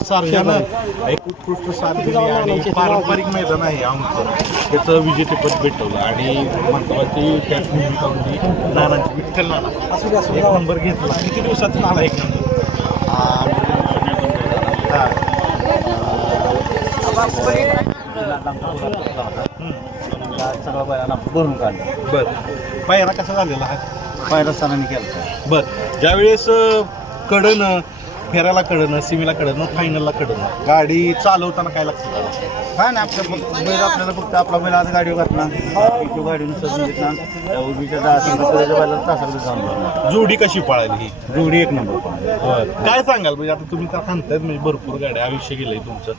सार्जानं एक उत्कृष्ट साथ दिली आणि पारंपरिक मैदान आहे आमचं त्याचं विजेतेपद भेटवलं आणि महत्वाची त्यात भूमिका होती नानांची विठ्ठल नाना असू एक नंबर घेतला. किती दिवसात आला एक नंबर. हा. सगळं बैलांना भरून काढलं बर. पायरा कसा झालेला हा? पहिला सरांनी केलं बर. ज्यावेळेस कडनं फेरायला कडनं सिमीला कडनं फायनलला कडनं गाडी चालवताना काय लागतं काय नाही आपलं फक्त बैल आपल्याला फक्त आपला बैल आज गाडीवर घातला. तो गाडीनं सजून घेतला त्या दहा जाऊन बसला. जोडी कशी पळाली ही? जोडी एक नंबर पण. काय सांगाल? म्हणजे आता तुम्ही तर सांगताय म्हणजे भरपूर गाड्या आयुष्य गेलंय तुमचं.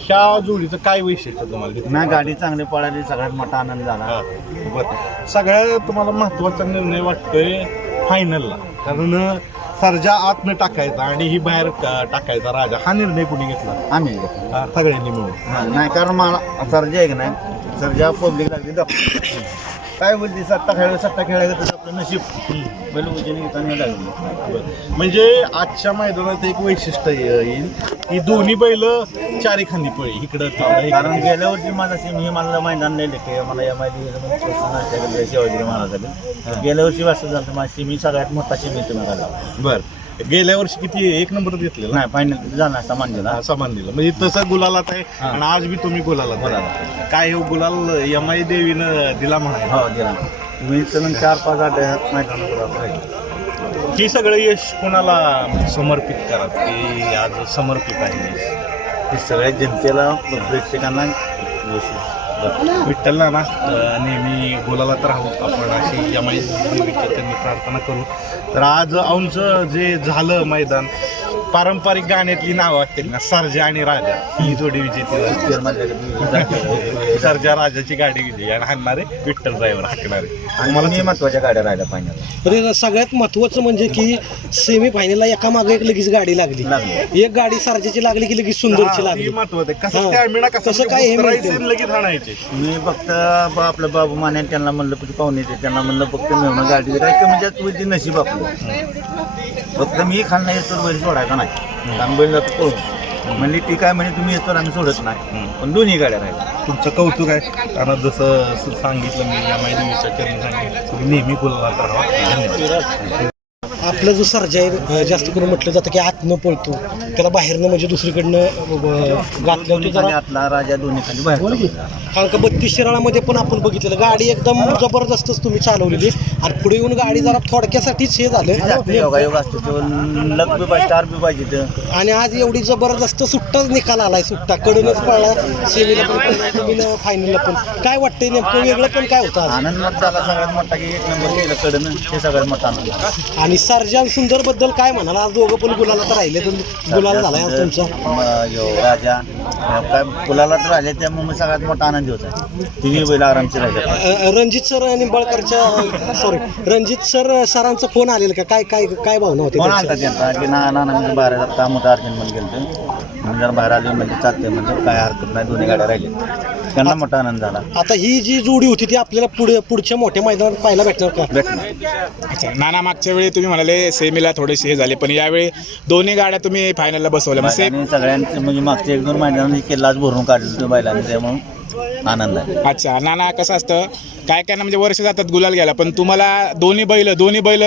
ह्या जोडीचं काय वैशिष्ट्य तुम्हाला दिसतं? नाही गाडी चांगली पळाली सगळ्यात मोठा आनंद झाला. हा, बरं. सगळ्यात तुम्हाला महत्त्वाचा निर्णय वाटतोय फायनलला कारण सर्जा आतनं टाकायचा आणि ही बाहेर टाकायचा राजा हा निर्णय कुणी घेतला आम्ही घेतला. हा, सगळ्यांनी मिळून हा, नाही कारण मला सर्जा आहे की नाही सर्जा पब्लिक लागली काय बोलते? सत्ता खेळायला सत्ता खेळायला तर आपलं नशीब बैल उजेने घेताना लागली. म्हणजे आजच्या मैदानात एक वैशिष्ट्य येईल की दोन्ही बैल चारी खांदी पळी. इकडं तिकडं. कारण. गेल्या वर्षी माझा सिम हे मला मैदान नाही लेखे. मला या माहिती शिवाजी महाराजाकडे गेल्या वर्षी असं झालं माझी सिमी सगळ्यात मोठा सिमी तुम्ही घाला बर. गेल्या वर्षी किती एक नंबर घेतलेला. नाही फायनल झाला सामान दिला हा, सामान दिलं. म्हणजे तसं गुलालात आहे हा. आणि आज बी तुम्ही गुलालात आहे. काय हो गुलाल यमाई देवीनं दिला म्हणाय हो दिला. मी तर चार पाच आठ मैदान ही सगळं यश कोणाला समर्पित करा? की आज समर्पित आहे? हे सगळ्या जनतेला प्रेक्षकांना यश विठ्ठल ना नेहमी तर राहू आपण अशी यमाई देवीच्या त्यांनी प्रार्थना करू. तर आज आमचं जे झालं मैदान पारंपरिक गाण्यातली नावं असतील ना सर्जा आणि राजा. ही जोडी विजेती झाली सर्जा राजाची गाडी गेली आणि हाणणारे विठ्ठल ड्रायव्हर हाकणारे. आणि मला मी महत्त्वाच्या गाड्या राहिल्या पाहिजे तरी सगळ्यात महत्वाचं म्हणजे की सेमी फायनलला एका मागे एक लगेच गाडी लागली. लागली. एक गाडी सारजेची लागली की लगेच सुंदरची लागली. महत्वाचं आहे. कसं हा. स्टॅमिना कसं तसं काय हे उतरायचं म्हणते? आणि लगेच हाणायचे. मी फक्त ब- आपलं बाबू माने त्यांना म्हणलं पाहुणे त्यांना म्हणलं फक्त मिळवणं गाडी काय कमी जास्त होईल ती नशीब आपलं. फक्त मी खाल्ला येतो बैल सोडायचा नाही. कारण बैल जातो पळून. म्हणली ती काय म्हणे तुम्ही येतो आम्ही सोडत नाही. पण दोन्ही गाड्या राहिल्या. तुमचं कौतुक आहे. कारण जसं सांगितलं मी या माहितीच्या चरणी सांगितलं. तुम्ही नेहमी बोलला धन्यवाद. आपलं जो सर्जा आहे जास्त करून म्हटलं जातं की आतनं पळतो. त्याला बाहेरनं म्हणजे दुसरीकडनं घातलं जरा आतला राजा दोन्ही खाली बाहेर बोल की. कारण का बत्तीस शिराळामध्ये पण आपण बघितलेलं गाडी एकदम जबरदस्तच तुम्ही चालवलेली. आणि पुढे येऊन गाडी जरा थोडक्यासाठीच हे झालं. योगायोग असतो. तो लक बी पाहिजे स्टार बी पाहिजे तर आणि आज एवढी जबरदस्त सुट्टाच निकाल आलाय सुट्टा. कडूनच पळला. सेमीला पण तुम्ही फायनलला पण. काय वाटतंय नेमकं? वेगळं पण काय होतं आज? आनंद झाला सगळ्यात मोठा की एक नंबर केलं कडनं. ते सगळ्यात मोठा आनंद. आणि सर्जन सुंदरबद्दल काय म्हणाल? आज दोघं पण गुलाला तर राहिले तर गुलाल झालाय आज तुमचा. यो राजा. काय फुलाला तर राहिले त्यामुळे मग सगळ्यात मोठा आनंद होता तिन्ही बैल आरामचे राहिले अ, रणजित सर निंबाळकरच्या सॉरी रणजित सर सरांचा फोन आलेला का? काय काय काय भावना होती कोण त्यांच्या? आलता त्यांचा की ना ना म्हणजे बाहेर जाता मोठा अर्जंटमध्ये गेलं म्हणजे जर बाहेर आले म्हणजे चालते म्हणजे काय हरकत नाही दोन्ही गाड्या राहिल्या. त्यांना मोठा आनंद झाला. आता ही जी जोडी होती ती आपल्याला पुढे पुढच्या मोठ्या मैदानात पाहायला भेटणार का? भेटणार. अच्छा नाना मागच्या वेळी तुम्ही म्हणाले सेमीला थोडेसे हे झाले पण यावेळी दोन्ही गाड्या तुम्ही फायनलला बसवल्या. मग सगळ्यांचे म्हणजे मागचे एक दोन महिन्यांनी केलाच भरून काढलं बैलांनी त्यामुळे आनंद आहे अच्छा नाना कसं असतं? काय काय ना म्हणजे वर्ष जातात गुलाल घ्यायला पण तुम्हाला दोन्ही बैल दोन्ही बैल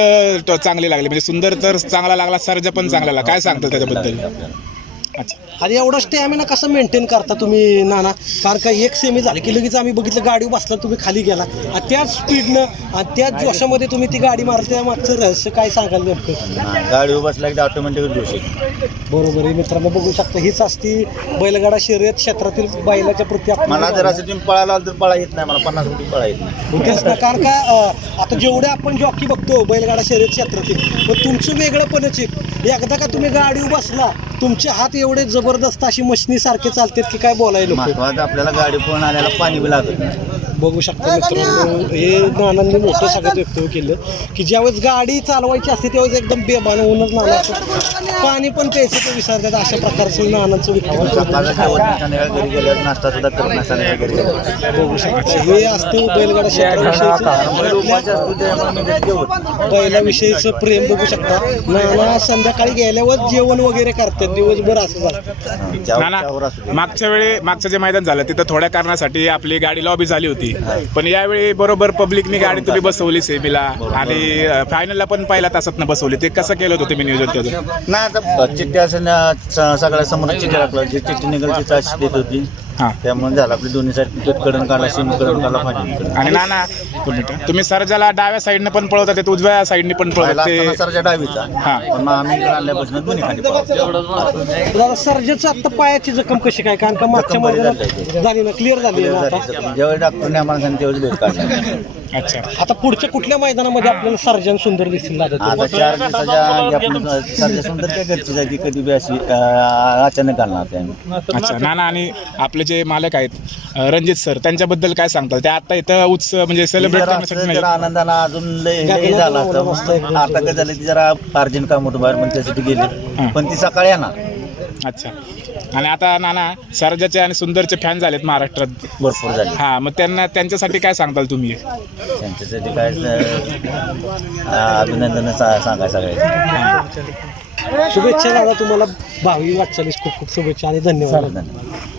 चांगले लागले. म्हणजे सुंदर तर चांगला लागला सर्ज पण चांगला लागला. काय सांगता त्याच्याबद्दल? आपल्याला. आणि एवढा स्टॅमिना कसं मेंटेन करता तुम्ही नाना? कारण का एक सेमी झाली की लगेच आम्ही बघितलं गाडी बसला तुम्ही खाली गेला. आणि त्याच स्पीडनं आणि त्याच जोशामध्ये तुम्ही ती गाडी मारता त्या मागचं रहस्य काय सांगाल नेमकं? हा, गाडीवर बसला की ऑटोमॅटिक जोशी. बरोबर आहे मित्रांनो बघू शकता हीच असती बैलगाडा शर्यत क्षेत्रातील बैलाच्या प्रती आपली मला जर असं तुम्ही पळायला आलं तर पळा येत नाही मला पन्नास रुपये पळा येत नाही. तेच ना कारण का अं, आता जेवढे आपण जॉकी बघतो बैलगाडा शर्यत क्षेत्रातील पण तुमचं वेगळंपणच आहे. एकदा का तुम्ही गाडी बसला तुमचे हात एवढे जबरदस्त अशी मशनी सारखे चालतात की काय बोलायला नको. महत्वाचं आपल्याला गाडी पळून आल्याला पाणी बी लागत नाही. बघू शकता मित्रांनो हे नानांनी मोठं सगळ्यात व्यक्त केलं की ज्यावेळेस गाडी चालवायची असते त्यावेळेस एकदम बेबान होऊनच नाना पाणी पण प्यायचं ते विसरतात अशा प्रकारचं नानांचं व्यक्तिमत्व सकाळचं जेवण संध्याकाळी घरी गेल्यावर नाश्ता सुद्धा करत नाही संध्याकाळी घरी गेल्यावर. बघू शकता. हे असते बैलगाडा बैल क्षेत्राविषयीचं उपाशी असतो त्यामुळे मी जेवण. बैलाविषयीचं प्रेम बघू शकता. नाना संध्याकाळी गेल्यावर जेवण वगैरे करतात दिवसभर असं. असतं नाना मागच्या वेळी मागचं जे मैदान झालं तिथं थोड्या कारणासाठी आपली गाडी लॉबी झाली होती. पण यावेळी बरोबर पब्लिकनी गाडी तुम्ही बसवली सेमीला आणि फायनलला पण पहिल्या तासात बसवली. ते कसं केलं होतं तुम्ही नियोजन त्याचं? नाही आता चिठ्ठी असं सगळ्या समोर चिठ्ठी टाकलं. जी चिठ्ठी निघाल ती चारशे देत होती. हां. त्यामुळे झालं. आपली दोन्ही साईड तिकीटकडून काढला सेमी कडून काढला फायनल आणि नाना दोन मिनिटं. तुम्ही सरजाला डाव्या साईडने पण पळवता ते उजव्या साईडने पण पहिला पळवतात असताना ते सरच्या डावीचा. हा. पण मग आम्ही इकडे आणल्यापासून दोन्ही खाली पळालो. दादा सर्जनचं आता पायाची जखम कशी काय? कारण का मागच्या बरी झाली. ना क्लिअर झाली ना आता. ज्यावेळी डॉक्टरने आम्हाला सांगितलं त्यावेळी लेट काढला. अच्छा. आता पुढच्या कुठल्या मैदानामध्ये आपल्याला सर्जन सुंदर दिसतील दादा आता चार दिवसाच्या गॅपनं सरच्या सुंदर काय घरची जागी कधी बी अशी अं, अचानक आणणार ते आम्ही अच्छा. नाना आणि आपले जे मालक आहेत रणजित सर त्यांच्याबद्दल काय सांगताल? ते आता इथं उत्सव म्हणजे सेलिब्रेट जरा करण्यासाठी असं नाही. जरा आनंदानं अजून लय लय झाला असतं. आता काय झालं की जरा अर्जंट काम होतं बाहेर पण त्यासाठी गेले. पण ती सकाळी येणार. अच्छा. आणि आता नाना सरजाचे आणि सुंदरचे फॅन झालेत महाराष्ट्रात. भरपूर झाली. हा मग त्यांना त्यांच्यासाठी काय सांगताल तुम्ही? त्यांच्यासाठी काय अं, अभिनंदन सा- सांगाय सगळ्याचं शुभेच्छा दादा तुम्हाला भावी वाटचालीस खूप खूप शुभेच्छा आणि धन्यवाद. धन्यवाद.